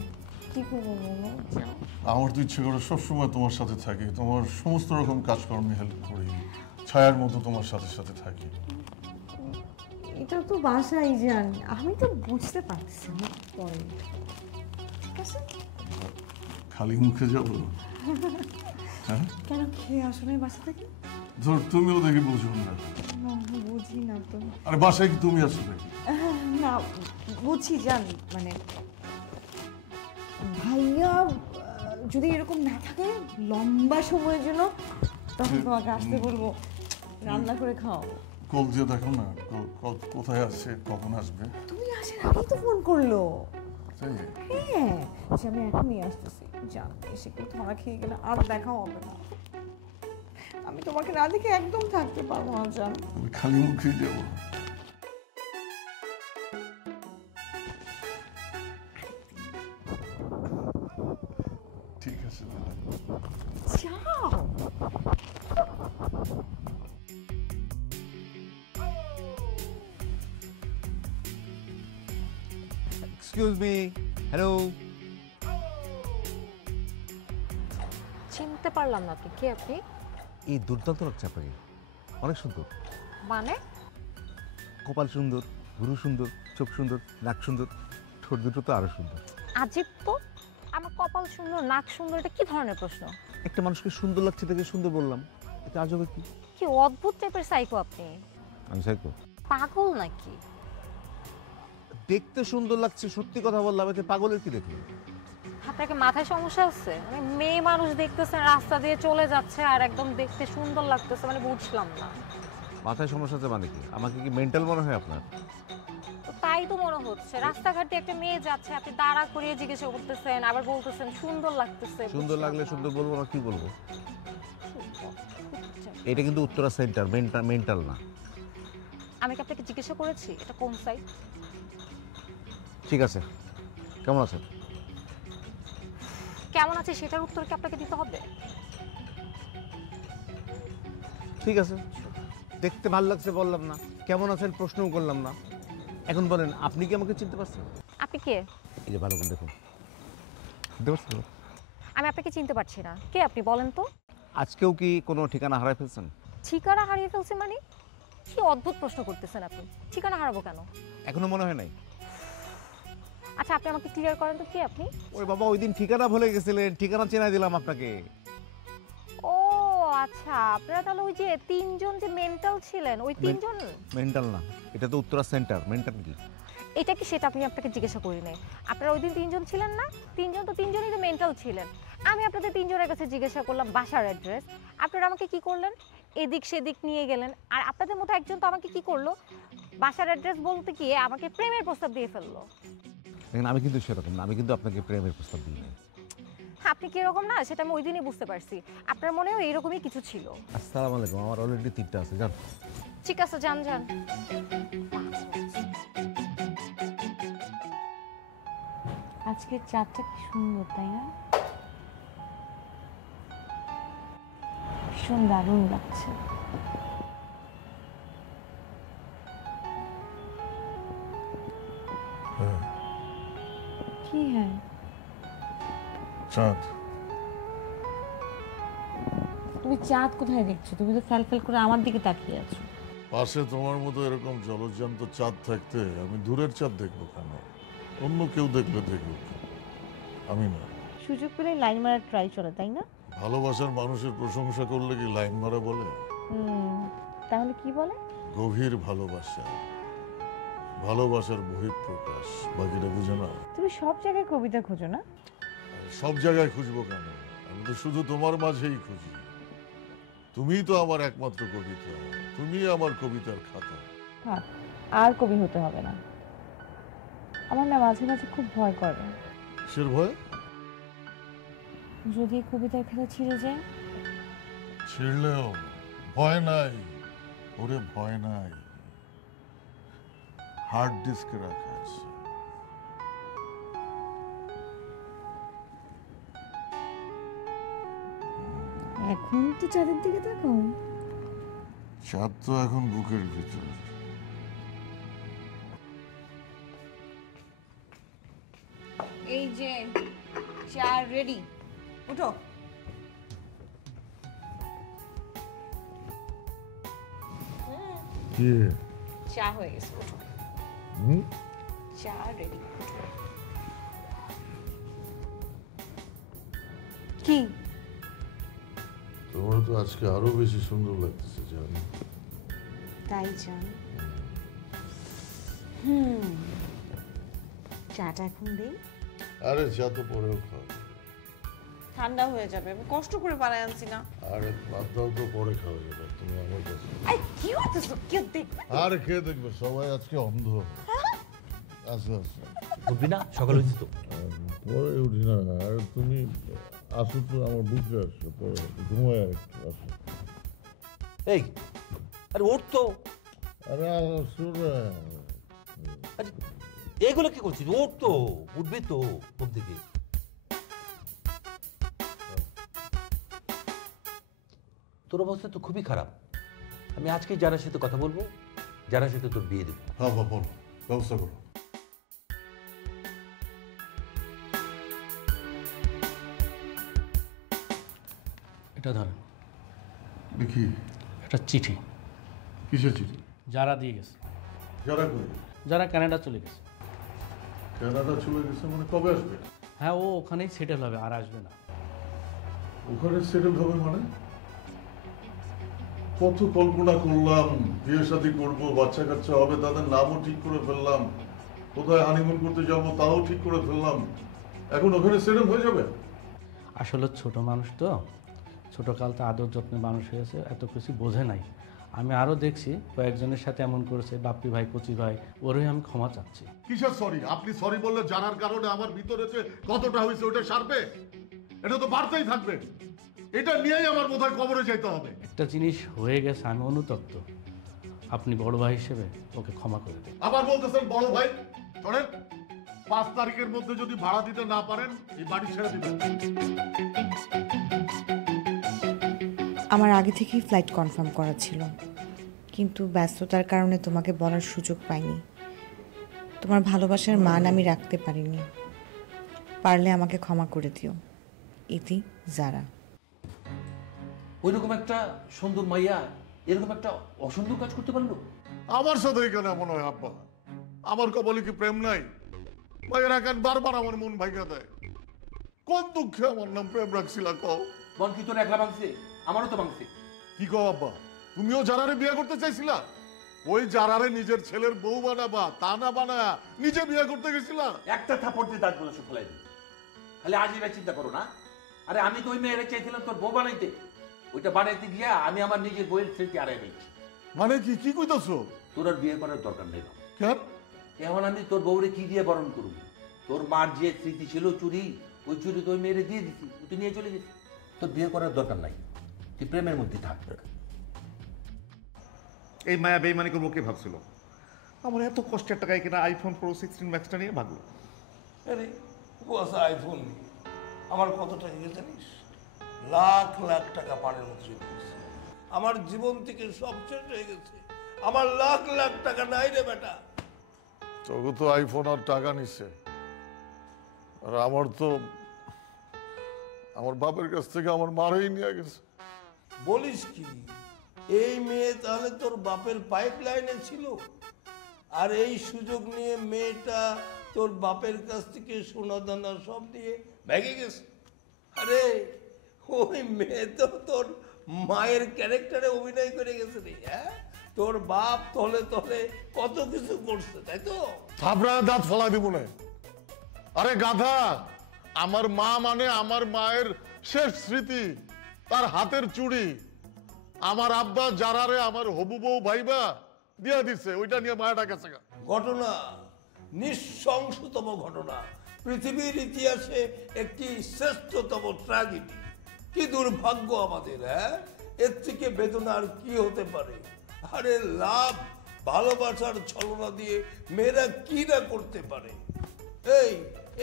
কি করবো বলো? যাও। আমার তো ইচ্ছে করে সবসময় তোমার সাথে থাকি, তোমার সমস্ত রকম কাজকর্মে হেল্প করি, ছায়ার মতো তোমার সাথে সাথে থাকি। এটা তো বাসাই জান, আমি তো বুঝতে পারছি না পরে। ঠিক আছে, খালি মুখে যাবো? হ্যাঁ, কেন খেয়ে আসো না বাসা থেকে? ধর তুমিও দেখি বুঝো না। না, বুঝি না তো। আরে বাসায় কি তুমি আসো নাকি? না, বুঝছি জান, মানে ভাইয়া যদি এরকম না থাকে লম্বা সময়ের জন্য, তখন তোমাকে আসতে বলবো, রান্না করে খাও। কল দিয়ে দেখো না কোথায় আছে, কখন আসবে। তুমি আসার আগেই তো ফোন করলো। তাই? হ্যাঁ, যে আমি এখনই আসতেছি। জান, এসে কি ধরা খেয়ে গেলে আর দেখা হবে না। আমি তোমাকে না দেখে একদম থাকতে পারবো না জান। আমি খালি মুখে যাবো? ঠিক আছে তাহলে। যাও। Excuse me, hello. চিনতে পারলাম না, কে আপনি? এই দুর্দান্ত লাগছে আপনাকে, অনেক সুন্দর। মানে? কপাল সুন্দর, ভুরু সুন্দর, চোখ সুন্দর, নাক সুন্দর, ঠোঁট দুটো তো আরো সুন্দর। আজীব তো, আমার কপাল সুন্দর, নাক সুন্দর, এটা কি ধরনের প্রশ্ন? একটা মানুষকে সুন্দর লাগছে দেখে সুন্দর বললাম, এটা আজবে কি? কি অদ্ভুত টাইপের সাইকো আপনি। আমি সাইকো? পাগল নাকি? দেখতে সুন্দর লাগছে, সত্যি কথা বললাম, এতে পাগলের কি দেখলো? আপনাকে মাথায় সমস্যা আছে? মানে মেয়ে মানুষ দেখতেছেন রাস্তা দিয়ে চলে যাচ্ছে আর একদম দেখতে সুন্দর লাগতেছে, মানে বুঝলাম না। মাথায় সমস্যা আছে মানে কি? আমাকে কি মেন্টাল মনে হয় আপনার? তো তাই তো মনে হচ্ছে। রাস্তাঘাটে একটা মেয়ে যাচ্ছে, আপনি দাঁড়া করিয়ে জিজ্ঞাসা করতেছেন, আবার বলতেছেন সুন্দর লাগতেছে। সুন্দর লাগলে সুন্দর বলবো না, কি বলবো? এটা কিন্তু উত্তরা সেন্টার, মেন্টাল না। আমি কি আপনাকে জিজ্ঞাসা করেছি এটা কোন সাইড? ঠিক আছে, কেমন আছেন? কেমন আছে সেটার উত্তর কি আপনাকে দিতে হবে? ঠিক আছে, দেখতে ভালো লাগছে বললাম না, কেমন আছেন প্রশ্নও করলাম না। এখন বলেন, আপনি কি আমাকে চিনতে পারছেন? আপনি কে? এই যে ভালো করে দেখুন, চিনতে পারছেন? আমি আপনাকে চিনতে পারছি না, কে আপনি বলেন তো? আজকেও কি কোনো ঠিকানা হারায় ফেলছেন? ঠিকানা হারিয়ে ফেলছি মানে? কি অদ্ভুত প্রশ্ন করতেছেন আপনি। ঠিকানা হারাবো কেন? এখনো মনে হয় নাই? আচ্ছা, আপনি আমাকে ক্লিয়ার করেন তো কে আপনি? ওই বাবা, ওই দিন ঠিকানা ভুলে গেছিলেন, ঠিকানা চেনাই দিলাম আপনাকে। ও আচ্ছা, আপনারা তাহলে ওই যে তিনজন যে মেন্টাল ছিলেন, ওই তিনজন? মেন্টাল না, এটা তো উত্তরা সেন্টার, মেন্টাল কি? এটা কি সেটা আমি আপনাকে জিজ্ঞাসা করি নাই। আপনারা ওই দিন তিনজন ছিলেন না? তিনজনই তো মেন্টাল ছিলেন। আমি আপনাদের তিনজনের কাছে জিজ্ঞাসা করলাম বাসার অ্যাড্রেস, আপনারা আমাকে কি করলেন? এদিক সেদিক নিয়ে গেলেন। আর আপনাদের মতো একজন তো আমাকে কি করলো, বাসার অ্যাড্রেস বলতে গিয়ে আমাকে প্রেমের প্রস্তাব দিয়ে ফেললো। দেখেন, আমি কিন্তু সেরকম না, আমি কিন্তু আপনাকে প্রেমের প্রস্তাব দিই না। আপনি কিরকম না সেটা আমি ওই দিনই বুঝতে পারছি। আপনার মনেও এইরকমই কিছু ছিল। আসসালামু আলাইকুম, আমার অলরেডি 3টা আছে, জান। ঠিক আছে, যান যান। আজকের চাঁদটা কি সুন্দর, তাই না? ভীষণ দারুণ লাগছে। কি হ্যাঁ? চাঁদ। তুমি চাঁদ কোথায় দেখছো? তুমি তো ফেল ফেল করে আমার দিকে তাকিয়ে আছো। পাশে তোমার মতো এরকম জলজ্যান্ত চাঁদ থাকতে আমি দূরের চাঁদ দেখবো কেন? অন্য কেউ দেখলে দেখুক, আমি না। সুযোগ পেলে লাইন মারার ট্রাই চলে, তাই না? ভালোবাসার মানুষের প্রশংসা করলে কি লাইন মারা বলে? তাহলে কি বলে? গভীর ভালোবাসা, ভালোবাসার বহিঃপ্রকাশ। বাকিটা বুঝে না। তুমি সব জায়গায় কবিতা খোঁজো না? সব জায়গায় খুঁজবো কেন? আমি তো শুধু তোমার মাঝেই খুঁজি। তুমিই তো আমার একমাত্র কবিতা, তুমি আমার কবিতার খাতা। থাক, আর কবি হতে হবে না। আমার না মাঝে মাঝে খুব ভয় করে। কিসের ভয়? যদি এই কবিতার খাতা ছিঁড়ে যায়? ছিঁড়লেও ভয় নাই, ওরে ভয় নাই। হার্ড ডিস্কে রাখা আছে। এখন তো চাঁদের দিকে তাকাও। চাঁদ তো এখন বুকের ভিতর। এই যে চা রেডি, উঠো। কি? চা হয়ে গেছে, উঠো। চা রেডি, কি? তোমার তো আজকে আরো বেশি সুন্দর লাগতেছে জানি। তাই জান। চাটা এখন দেই? আরে চা তো পরেও খাও। ঠান্ডা হয়ে যাবে, আমি কষ্ট করে বানায় আনছি না। আরে বাদ দাও তো, পরে খাওয়া যাবে। তুমি আমার কাছে। আই কি হতেছে? কি দেখবে? আরে খেয়ে দেখবে, সবাই আজকে অন্ধ। আচ্ছা আচ্ছা, উঠবি না? সকাল হয়েছে তো। পরে উঠি না। আর তুমি আসো তো আমার বুকে, আসো পরে ঘুমায় একটু। আসো। এই, আরে ওঠ তো। আরে আসো না। এগুলো কি করছিস? ওঠ তো, উঠবি তো ওর দিকে। তোর অবস্থা তো খুবই খারাপ। আমি আজকে যারার সাথে কথা বলবো, যারার সাথে তোর বিয়ে দেবো। হ্যাঁ বলো, ব্যবস্থা করো। এটা ধরেন, দেখি। একটা চিঠি। কিসের চিঠি? যারা দিয়ে গেছে। যারা কই? যারা কানাডা চলে গেছে। কানাডা চলে গেছে মানে কবে আসবে? হ্যাঁ, ও ওখানেই সেটেল হবে, আর আসবে না। ওখানে সেটেল হবে মানে? কত কল্পনা করলাম, বিয়ে শাদী করবো, বাচ্চা কাচ্চা হবে, তাদের নামও ঠিক করে ফেললাম, কোথায় হানিমুন করতে যাবো তাও ঠিক করে ফেললাম। এখন ওখানে সেটেল হয়ে যাবে? আসলে ছোট মানুষ তো, ছোটকাল তো আদর যত্নে মানুষ হয়েছে, এত কিছু বোঝে নাই। আমি আরও দেখছি কয়েকজনের সাথে এমন করেছে, বাপ্পি ভাই, কচি ভাই, ওরই আমি ক্ষমা চাচ্ছি। কিসের সরি? আপনি সরি বললে জানার কারণে আমার ভিতরে যে কতটা হয়েছে ওটা সারবে? এটা তো বাড়তেই থাকবে। এটা নিয়েই আমার বোধহয় কবরে যেতে হবে। একটা জিনিস হয়ে গেছে, আমি অনুতপ্ত। আপনি বড় ভাই হিসেবে ওকে ক্ষমা করে দেন। আবার বলতেছেন বড় ভাই? শোনেন, 5 তারিখের মধ্যে যদি ভাড়া দিতে না পারেন এই বাড়ি ছেড়ে দিবেন। আমার আগে থেকেই ফ্লাইট কনফার্ম করা ছিল, কিন্তু ব্যস্ততার কারণে তোমাকে বলার সুযোগ পাইনি। তোমার ভালোবাসার মান আমি রাখতে পারিনি। পারলে আমাকে ক্ষমা করে দিও। ইতি যারা। ওইরকম একটা সুন্দর মাইয়া এরকম একটা অসুন্দর কাজ করতে পারলো? আমার সাথে কেন এমন হয় আব্বা? আমার কপালে কি প্রেম নাই? ভাইয়েরা কেন বারবার আমার মন ভাঙা দেয়? কোন দুঃখে আমার নাম প্রেম রাখছিলা কও? বল কি তোর একলা ভাঙছে? আমারও তো ভাঙছে। কি কও আব্বা? তুমিও জারারে বিয়ে করতে চাইছিলা? ওই জারারে নিজের ছেলের বউ বানাবা, তা না বানায়া নিজে বিয়ে করতে গেছিলা? একটা থাপড় দিয়ে দাঁত গুলো শুকলাই দিই। তাহলে আজ এরা চিন্তা করো না। আরে আমি তো ওই মেয়েরা চাইছিলাম তোর বউ বানাইতে। ওইটা বানাইতে গিয়া আমি আমার নিজের বইয়ের স্মৃতি হারাই ফেলছি। মানে কি কি কইতাছো? তোর আর বিয়ে করার দরকার নেই। কেন? এখন আমি তোর বউরে কি দিয়ে বরণ করব? তোর মার যে স্মৃতি ছিল চুরি, ওই চুরি তো ওই মেয়েরে দিয়ে দিছি, তুই নিয়ে চলে গেছিস। তোর বিয়ে করার দরকার নাই, তুই প্রেমের মধ্যে থাক। এই মায়া বেইমানি করবো কে ভাবছিল? আমার এত কষ্টের টাকায় কিনা আইফোন প্রো 16 ম্যাক্সটা নিয়ে ভাগলো। আরে কুয়াশা আইফোন নিয়ে আমার কত টাকা গেছে জানিস? লাখ লাখ টাকা পানের মতো চলে গেছে। আমার জীবন থেকে সব শেষ হয়ে গেছে। আমার লাখ লাখ টাকা নাই রে বেটা। তোকে তো আইফোন আর টাকা নিচ্ছে, আর আমার তো আমার বাপের কাছ থেকে আমার মারেই নিয়ে গেছে। বলিস কি? এই মেয়ে তাহলে তোর বাপের পাইপ লাইনে ছিল, আর এই সুযোগ নিয়ে মেয়েটা তোর বাপের কাছ থেকে সোনা দানা সব দিয়ে ভেঙে গেছে। আরে ওই মেয়ে তো তোর মায়ের ক্যারেক্টারে অভিনয় করে গেছে রে। হ্যাঁ, তোর বাপ তলে তলে কত কিছু করছে, তাই তো? থাপড়া দাঁত ফলাই দিব না। আরে গাধা, আমার মা মানে আমার মায়ের শেষ স্মৃতি, তার হাতের চুড়ি। আমার আব্বা যারারে আমার হবু বউ ভাইবা দিয়া দিছে, ওইটা নিয়ে মায়াটা গেছে। ঘটনা, নিঃশংসতম ঘটনা, পৃথিবীর ইতিহাসে একটি শ্রেষ্ঠতম ট্র্যাজেডি। কি দুর্ভাগ্য আমাদের। হ্যাঁ, এর থেকে বেদনা আর কি হতে পারে? আরে লাভ ভালোবাসার ছলনা দিয়ে মেয়েরা কি না করতে পারে।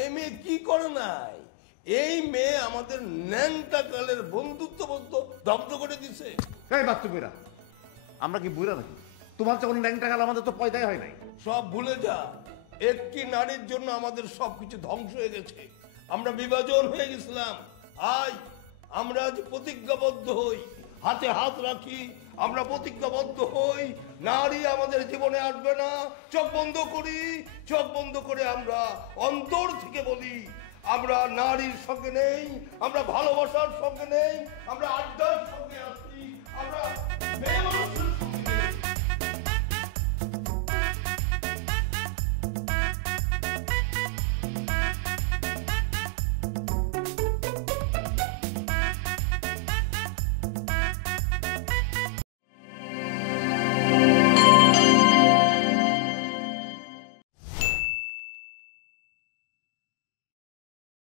এই মেয়ে কি করে নাই? এই মেয়ে আমাদের ন্যাংটা কালের বন্ধুত্ব ধ্বংস করে দিছে। এই বাচ্চা বুইরা, আমরা কি বুইরা নাকি? তোমার যখন ল্যাংটা কাল আমাদের তো পয়দাই হয় নাই। সব ভুলে যা। একটি নারীর জন্য আমাদের সবকিছু ধ্বংস হয়ে গেছে। আমরা বিভাজন হয়ে গেছিলাম। আমরা আজ প্রতিজ্ঞাবদ্ধ হই, হাতে হাত রাখি, আমরা প্রতিজ্ঞাবদ্ধ হই, নারী আমাদের জীবনে আসবে না। চোখ বন্ধ করি, চোখ বন্ধ করে আমরা অন্তর থেকে বলি, আমরা নারীর সঙ্গে নেই, আমরা ভালোবাসার সঙ্গে নেই,